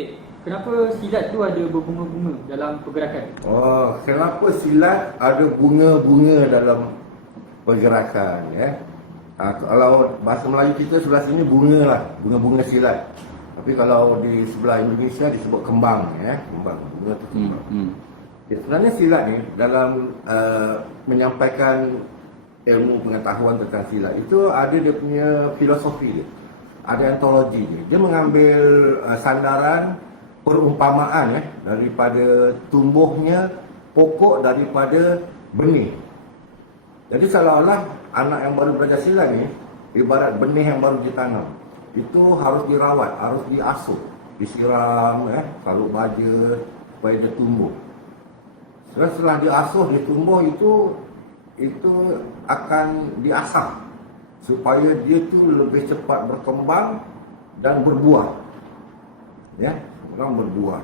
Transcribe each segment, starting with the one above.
petik. Kenapa silat tu ada berbunga-bunga dalam pergerakan? Oh, kenapa silat ada bunga-bunga dalam pergerakan, ya? Kalau bahasa Melayu kita sebelah sini bunga lah, bunga-bunga silat. Tapi kalau di sebelah Indonesia disebut kembang, ya, kembang. Bunga tu kembang. Ya, sebenarnya silat ni dalam menyampaikan ilmu pengetahuan tentang silat itu ada dia punya filosofi dia. Ada antologi dia. Dia mengambil sandaran perumpamaan daripada tumbuhnya pokok daripada benih. Jadi seolah-olah anak yang baru belajar silat ni ibarat benih yang baru ditanam. Itu harus dirawat, harus diasuh, disiram, taruh baja supaya dia tumbuh. Setelah diasuh, dia tumbuh, itu akan diasah supaya dia tu lebih cepat berkembang dan berbuah. Ya, orang berbuah.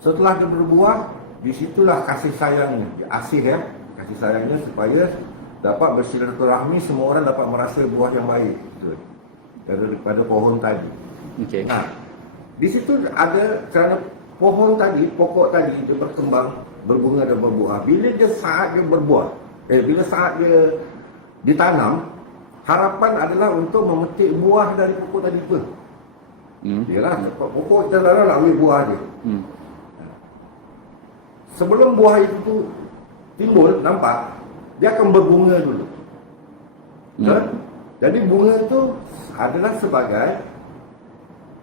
Setelah dia berbuah, disitulah kasih sayangnya, diasih, kasih sayangnya supaya dapat bersilaturahmi, semua orang dapat merasa buah yang baik daripada pohon tadi. Okay. Nah, di situ ada kerana pohon tadi, pokok tadi dia berkembang, berbunga dan berbuah. Bila dia saat dia berbuah, bila saat dia ditanam, harapan adalah untuk memetik buah dari pokok tadi pun. Yalah, pokok kita dah nak ambil buah dia. Sebelum buah itu timbul, nampak, dia akan berbunga dulu. Jadi bunga itu adalah sebagai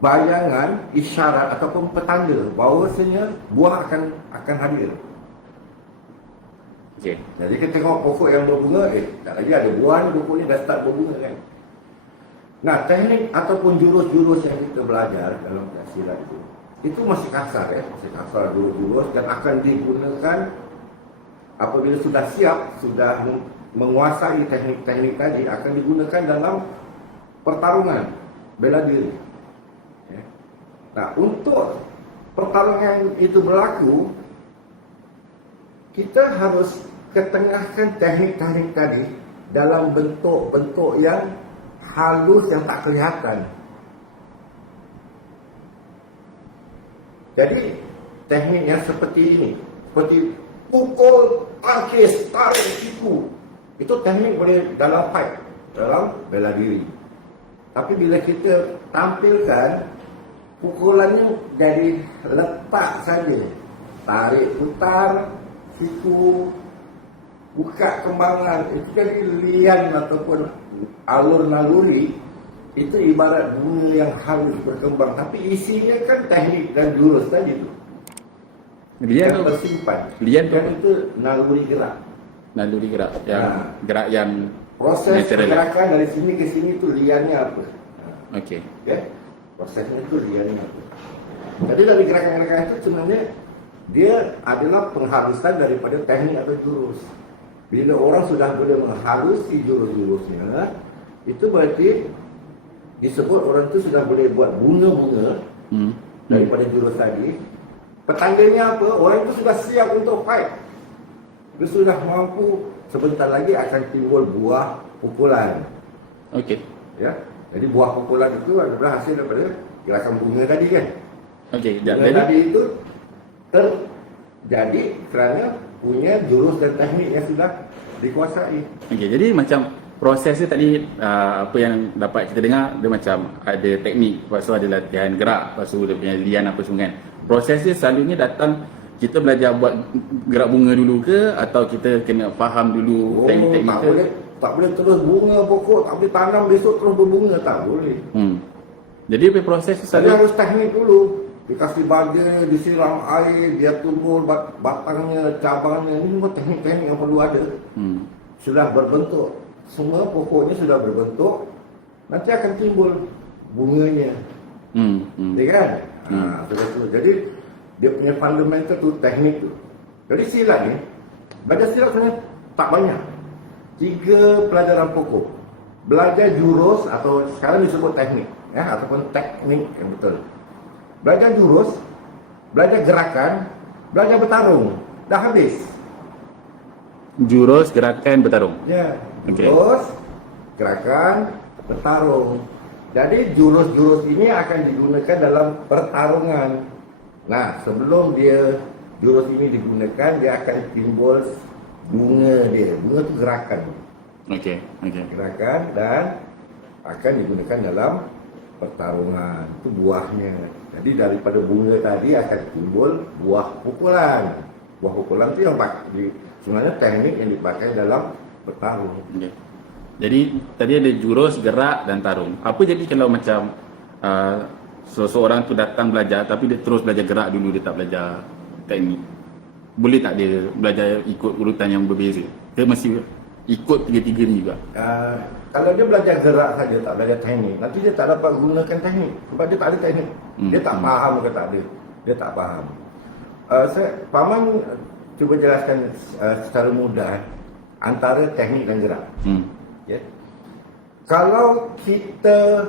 bayangan, isyarat ataupun petanda bahawasanya buah akan hadir. Okay. Jadi kita tengok pokok yang berbunga, tak lagi ada buah ni, pokok ni dah start berbunga kan. Nah, teknik ataupun jurus-jurus yang kita belajar dalam silat itu masih kasar, masih kasar jurus-jurus, dan akan digunakan apabila sudah siap, sudah menguasai teknik-teknik tadi, akan digunakan dalam pertarungan bela diri. Nah, untuk pertarungan itu berlaku, kita harus ketengahkan teknik-teknik tadi dalam bentuk-bentuk yang halus, yang tak kelihatan. Jadi tekniknya seperti ini, seperti pukul, tangkis, tarik, siku. Itu teknik boleh dalam fight, dalam bela diri. Tapi bila kita tampilkan, pukulannya jadi letak saja, tarik, putar, siku, buka kembangan. Itu jadi lian ataupun alur naluri. Itu ibarat bunga yang halus berkembang, tapi isinya kan teknik dan jurus tadi tu. Lian yang tersimpan. Lian tu itu naluri gerak. Naluri gerak yang gerak yang proses natural. pergerakan dari sini ke sini tu liannya apa? Okey. Ya. Prosesnya itu liannya apa? Jadi dari gerakan-gerakan itu sebenarnya dia adalah penghalusan daripada teknik atau jurus. Bila orang sudah boleh menghalusi jurus-jurusnya, itu berarti disebut orang itu sudah boleh buat bunga-bunga daripada jurus tadi. Petandanya apa? Orang itu sudah siap untuk fight. Dia sudah mampu, sebentar lagi akan timbul buah pukulan. Okey. Ya. Jadi buah pukulan itu adalah hasil daripada gerakan bunga tadi kan. Okey, Bunga tadi itu terjadi kerana punya jurus dan teknik yang sudah dikuasai. Okey, jadi macam proses dia tadi apa yang dapat kita dengar, dia macam ada teknik, lepas tu ada latihan gerak, lepas tu dia punya lian apa semua kan. Proses dia selalunya datang, kita belajar buat gerak bunga dulu ke, atau kita kena faham dulu teknik-teknik ke? Tak boleh terus bunga pokok, tak boleh tanam besok terus berbunga, tak boleh. Jadi apa proses tu Saya selalu harus teknik dulu. Dikasih baja, disiram air, dia tumbuh batangnya, cabangnya, ini semua teknik-teknik yang perlu ada. Sudah berbentuk, semua pokoknya sudah berbentuk, nanti akan timbul bunganya. Ya kan? Betul. Jadi dia punya fundamental tu, teknik tu. Jadi silat ni, belajar silat sebenarnya tak banyak. 3 pelajaran pokok. Belajar jurus atau sekarang disebut teknik, ataupun teknik yang betul. Belajar jurus, belajar gerakan, belajar bertarung. Dah habis. jurus, gerakan, bertarung? Ya, Okay. jurus, gerakan, bertarung. Jadi jurus-jurus ini akan digunakan dalam pertarungan. Nah, sebelum dia jurus ini digunakan, dia akan timbul bunga dia. Bunga tu gerakan. Okey. Gerakan dan akan digunakan dalam pertarungan. Itu buahnya. Jadi daripada bunga tadi akan timbul buah pukulan. Buah pukulan tu yang sebenarnya teknik yang dipakai dalam bertarung. Okey. Jadi tadi ada jurus, gerak dan tarung. Apa jadi kalau macam seseorang tu datang belajar tapi dia terus belajar gerak dulu, dia tak belajar teknik? Boleh tak dia belajar ikut urutan yang berbeza? Dia mesti ikut tiga-tiga ni juga? Kalau dia belajar gerak saja, tak belajar teknik, nanti dia tak dapat gunakan teknik. Sebab dia tak ada teknik. Dia tak faham ke tak ada. Dia tak faham. Paman cuba jelaskan secara mudah antara teknik dan gerak. Ya. Kalau kita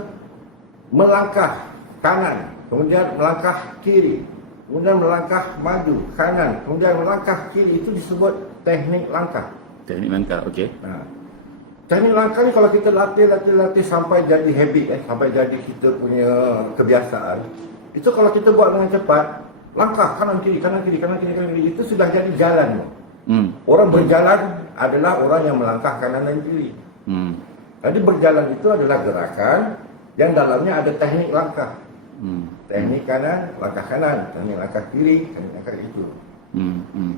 melangkah kanan, kemudian melangkah kiri, kemudian melangkah maju kanan, kemudian melangkah kiri, itu disebut teknik langkah. Teknik langkah, okey. Teknik langkah ni kalau kita latih sampai jadi habit, sampai jadi kita punya kebiasaan, itu kalau kita buat dengan cepat, langkah kanan kiri, itu sudah jadi jalan. Orang berjalan adalah orang yang melangkah kanan dan kiri. Jadi berjalan itu adalah gerakan yang dalamnya ada teknik langkah. Teknik kanan, teknik langkah kiri, teknik langkah itu.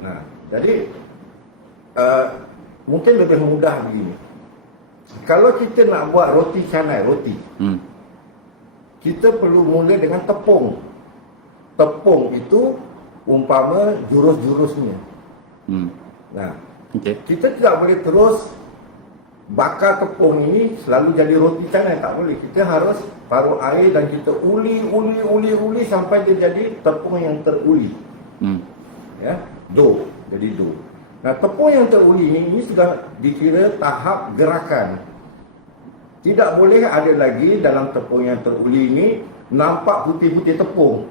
Nah, jadi mungkin lebih mudah begini. Kalau kita nak buat roti canai, kita perlu mula dengan tepung. Tepung itu umpama jurus-jurusnya. Nah, kita tidak boleh terus bakar tepung ini selalu jadi roti canai, tak boleh. Kita harus taruh air dan kita uli sampai dia jadi tepung yang teruli. Ya, dough, jadi dough. Nah, tepung yang teruli ini sudah dikira tahap gerakan. Tidak boleh ada lagi dalam tepung yang teruli ini nampak putih-putih tepung.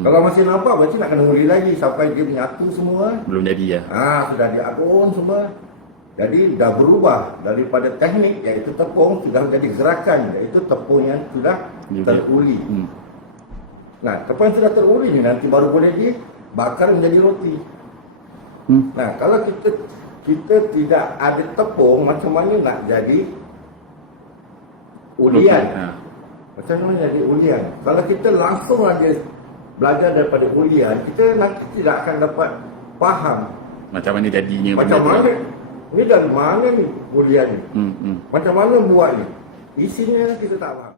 Kalau masih nampak, berarti nak kena uli lagi sampai dia menyatu semua. Belum jadi ya? Sudah diadun semua. Jadi dah berubah daripada teknik, iaitu tepung, sudah menjadi gerakan, iaitu tepung yang sudah teruli. Nah, tepung yang sudah teruli ni nanti baru boleh dibakar menjadi roti. Nah, kalau kita tidak ada tepung, macam mana nak jadi ulian? Macam mana jadi ulian? Kalau kita langsung aja belajar daripada ulian, kita nanti tidak akan dapat faham macam mana jadinya. Macam mana? Ini dari mana ni ulian ni? Macam mana buat ni? Isinya kita tak faham.